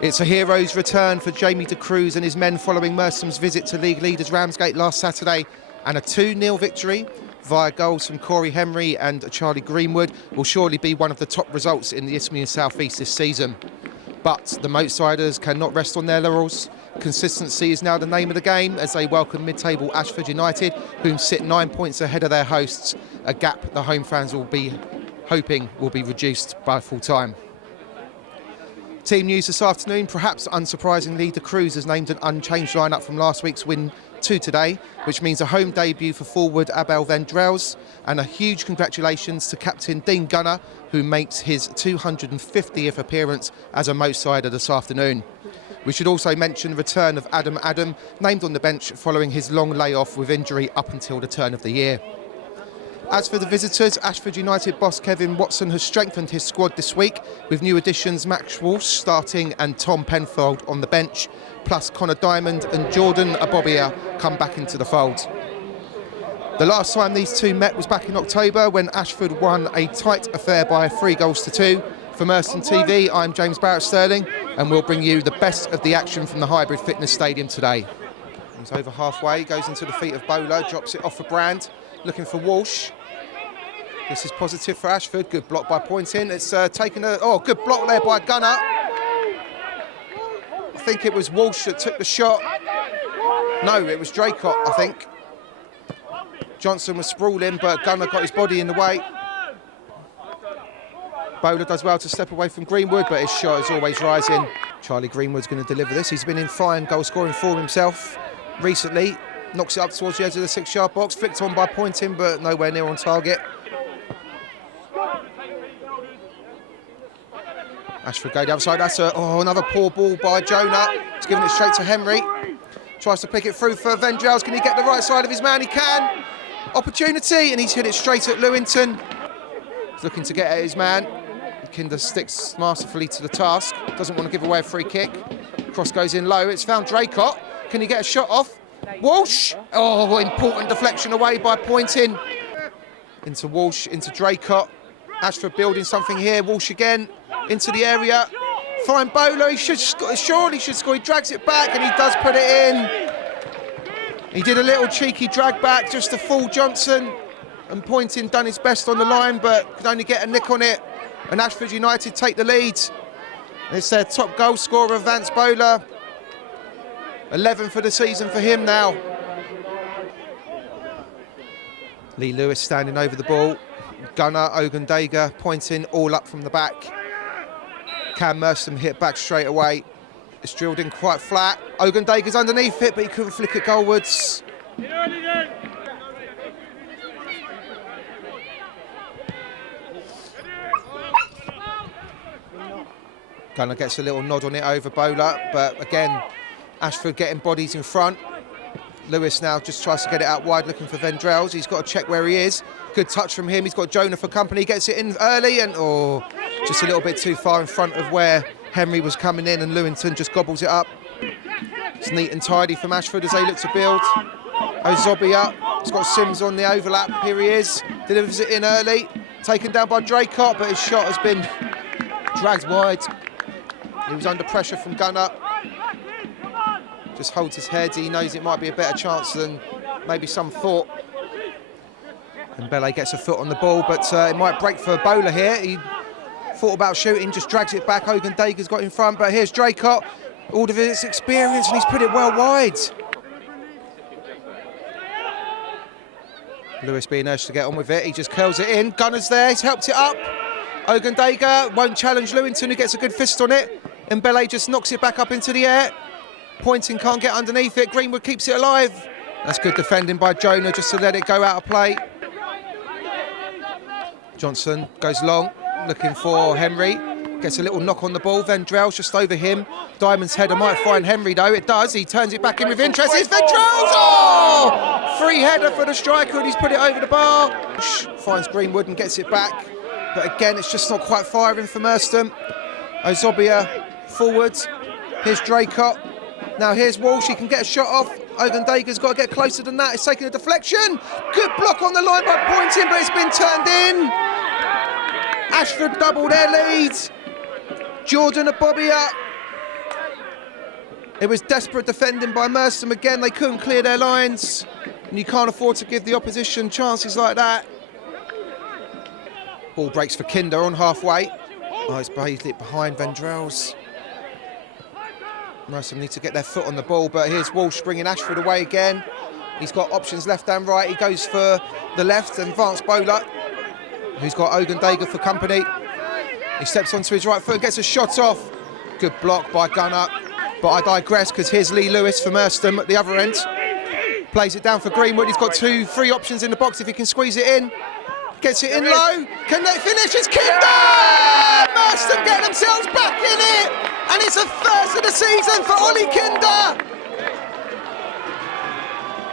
It's a hero's return for Jamie de Cruz and his men following Merstham's visit to league leaders Ramsgate last Saturday, and a 2-0 victory via goals from Corey Henry and Charlie Greenwood will surely be one of the top results in the Isthmian South East this season. But the Moatsiders cannot rest on their laurels. Consistency is now the name of the game as they welcome mid-table Ashford United, whom sit 9 points ahead of their hosts, a gap the home fans will be hoping will be reduced by full time. Team news this afternoon, perhaps unsurprisingly, de Cruz has named an unchanged lineup from last week's win to today, which means a home debut for forward Abel Vendrells, and a huge congratulations to captain Dean Gunner, who makes his 250th appearance as a Moatsider this afternoon. We should also mention the return of Adam, named on the bench following his long layoff with injury up until the turn of the year. As for the visitors, Ashford United boss Kevin Watson has strengthened his squad this week with new additions Max Walsh starting and Tom Penfold on the bench, plus Connor Diamond and Jordan Abobia come back into the fold. The last time these two met was back in October when Ashford won a tight affair by 3-2. For Merstham TV, I'm James Barrett-Sterling, and we'll bring you the best of the action from the Hybrid Fitness Stadium today. He's over halfway, goes into the feet of Bowler, drops it off for Brand, looking for Walsh. This is positive for Ashford. Good block by Pointing. It's taken a good block there by Gunner. I think it was Walsh that took the shot. No, it was Draycott, I think. Johnson was sprawling, but Gunner got his body in the way. Bowler does well to step away from Greenwood, but his shot is always rising. Charlie Greenwood's going to deliver this. He's been in fine goal scoring form himself recently. Knocks it up towards the edge of the 6-yard box. Flicked on by Pointing, but nowhere near on target. Ashford go the other side. That's another poor ball by Jonah. He's giving it straight to Henry. Tries to pick it through for Vendrells. Can he get the right side of his man? He can. Opportunity, and he's hit it straight at Lewington. He's looking to get at his man. Kinder sticks masterfully to the task. Doesn't want to give away a free kick. Cross goes in low. It's found Draycott. Can he get a shot off? Walsh. Oh, important deflection away by Pointing. Into Walsh, into Draycott. Ashford building something here. Walsh again. Into the area, fine Bowler, he surely should score, he drags it back and he does put it in. He did a little cheeky drag back just to fool Johnson, and Pointing done his best on the line but could only get a nick on it, and Ashford United take the lead. It's their top goal scorer, Vance Bowler, 11 for the season for him now. Lee Lewis standing over the ball, Gunner, Ogundaga, Pointing all up from the back. Can Merstham hit back straight away. It's drilled in quite flat. Ogundaga's underneath it, but he couldn't flick it goalwards. Gunner gets a little nod on it over Bowler, but again, Ashford getting bodies in front. Lewis now just tries to get it out wide, looking for Vendrells. He's got to check where he is. Good touch from him. He's got Jonah for company. Gets it in early and just a little bit too far in front of where Henry was coming in, and Lewington just gobbles it up. It's neat and tidy from Ashford as they look to build. Ozobia, he's got Sims on the overlap. Here he is. Delivers it in early. Taken down by Draycott, but his shot has been dragged wide. He was under pressure from Gunner. Just holds his head. He knows it might be a better chance than maybe some thought. And Bele gets a foot on the ball, but it might break for Bowler here. He thought about shooting, just drags it back. Ogundaga's got in front, but here's Draycott. All of his experience, and he's put it well wide. Lewis being urged to get on with it. He just curls it in. Gunner's there. He's helped it up. Ogundaga won't challenge Lewington, who gets a good fist on it. And Bele just knocks it back up into the air. Pointing can't get underneath it. Greenwood keeps it alive. That's good defending by Jonah just to let it go out of play. Johnson goes long, looking for Henry. Gets a little knock on the ball. Vendrells just over him. Diamond's header might find Henry though. It does. He turns it back in with interest. It's Vendrells! Oh! Free header for the striker, and he's put it over the bar. Finds Greenwood and gets it back. But again, it's just not quite firing for Merstham. Ozobia forwards. Here's Draycott. Now here's Walsh. He can get a shot off. Ogundaga's got to get closer than that. It's taking a deflection. Good block on the line by Pointing, but it's been turned in. Ashford double their lead. Jordan Abobia It was desperate defending by Merstham again. They couldn't clear their lines. And you can't afford to give the opposition chances like that. Ball breaks for Kinder on halfway. Oh, he's bathed it behind Vendrell's. Merstham need to get their foot on the ball, but here's Walsh bringing Ashford away again. He's got options left and right. He goes for the left, advanced bowler, who's got Ogundaga for company. He steps onto his right foot and gets a shot off. Good block by Gunner. But I digress, because here's Lee Lewis for Merstham at the other end. Plays it down for Greenwood. He's got three options in the box if he can squeeze it in. Gets it in low. Can they finish? It's Kinder! Merstham get themselves back in it! And it's a first of the season for Ollie Kinder!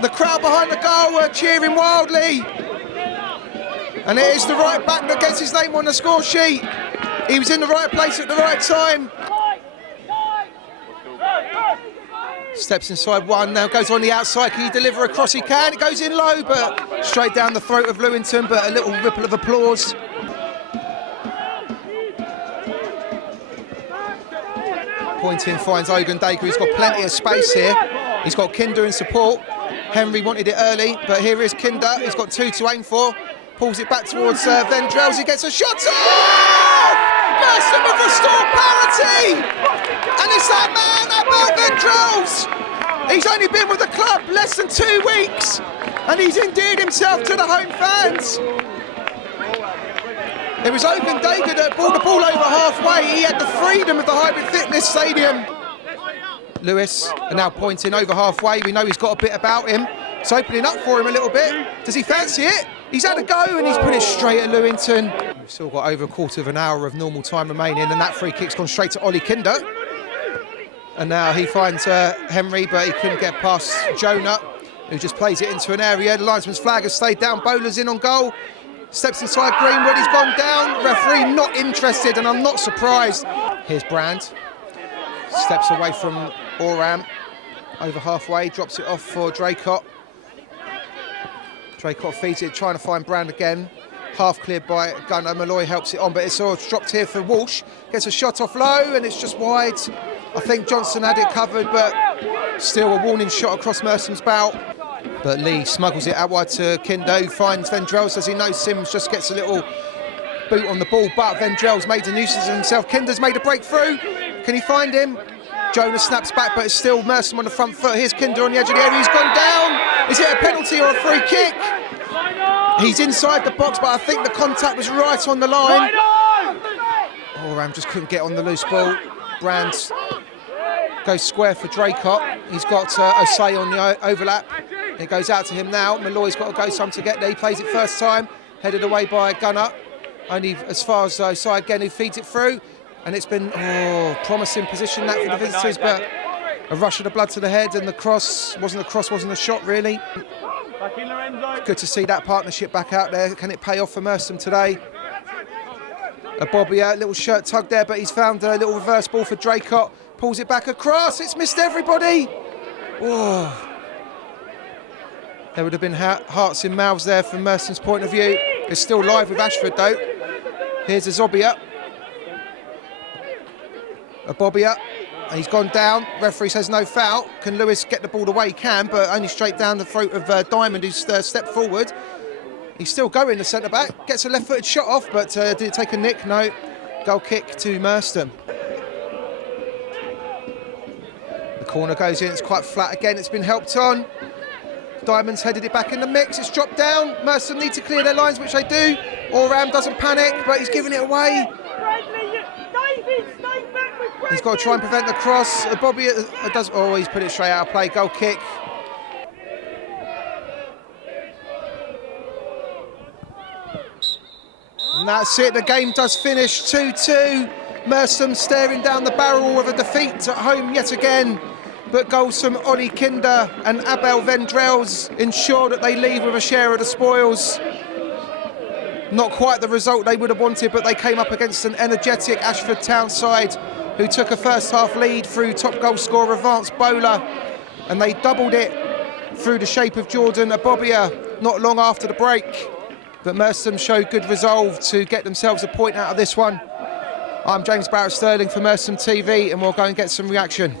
The crowd behind the goal were cheering wildly. And it is the right back that gets his name on the score sheet. He was in the right place at the right time. Steps inside one, now goes on the outside. Can he deliver across? He can. It goes in low, but straight down the throat of Lewington, but a little ripple of applause. Pointing finds Ogundaga, who's got plenty of space here. He's got Kinder in support. Henry wanted it early, but here is Kinder. He's got two to aim for. Pulls it back towards Vendrell's. He gets a shot off! Merstham have restored parity! And it's that man, Abel Vendrell's! He's only been with the club less than 2 weeks, and he's endeared himself to the home fans. It was Ogundaga that brought the ball over halfway. He had the freedom of the Hybrid Fitness Stadium. Lewis are now pointing over halfway. We know he's got a bit about him. It's opening up for him a little bit. Does he fancy it? He's had a go and he's put it straight at Lewington. We've still got over a quarter of an hour of normal time remaining, and that free kick's gone straight to Ollie Kinder. And now he finds Henry, but he couldn't get past Jonah, who just plays it into an area. The linesman's flag has stayed down. Bowler's in on goal. Steps inside Greenwood. He's gone down. Referee not interested, and I'm not surprised. Here's Brand. Steps away from Oram. Over halfway. Drops it off for Draycott. Draycott feeds it, trying to find Brand again. Half cleared by Gunner. Malloy helps it on, but it's all dropped here for Walsh. Gets a shot off low, and it's just wide. I think Johnson had it covered, but still a warning shot across Mersam's bow. But Lee smuggles it out wide to Kinder, who finds Vendrell, as he knows Sims just gets a little boot on the ball, but Vendrell's made a nuisance of himself. Kinder's made a breakthrough. Can he find him? Jonah snaps back, but it's still Merstham on the front foot. Here's Kinder on the edge of the area. He's gone down. Is it a penalty or a free kick? He's inside the box, but I think the contact was right on the line. Oram just couldn't get on the loose ball. Brand goes square for Draycott. He's got Osei on the overlap. It goes out to him now. Malloy's got to go some to get there. He plays it first time. Headed away by Gunner. Only as far as Osei again, who feeds it through. And it's been promising position that for the visitors, but a rush of the blood to the head, and the cross wasn't a shot really. Good to see that partnership back out there. Can it pay off for Merstham today? A Bobby, little shirt tug there, but he's found a little reverse ball for Draycott. Pulls it back across. It's missed everybody. Oh. There would have been hearts in mouths there from Mersam's point of view. It's still live with Ashford though. Here's a Zobia. A Bobbia. He's gone down. Referee says no foul. Can Lewis get the ball away? He can, but only straight down the throat of Diamond, who's stepped forward. He's still going, the centre-back. Gets a left-footed shot off, but did it take a nick? No. Goal kick to Merstham. The corner goes in. It's quite flat again. It's been helped on. Diamond's headed it back in the mix. It's dropped down. Merstham need to clear their lines, which they do. Oram doesn't panic, but he's giving it away. He's got to try and prevent the cross. Bobby does. Oh, he's put it straight out of play. Goal kick. And that's it. The game does finish 2-2. Merstham staring down the barrel of a defeat at home yet again. But goals from Ollie Kinder and Abel Vendrell's ensure that they leave with a share of the spoils. Not quite the result they would have wanted, but they came up against an energetic Ashford Town side who took a first half lead through top goal scorer Vance Bowler, and they doubled it through the shape of Jordan Abobia not long after the break. But Merstham showed good resolve to get themselves a point out of this one. I'm James Barrett Sterling for Merstham TV, and we'll go and get some reaction.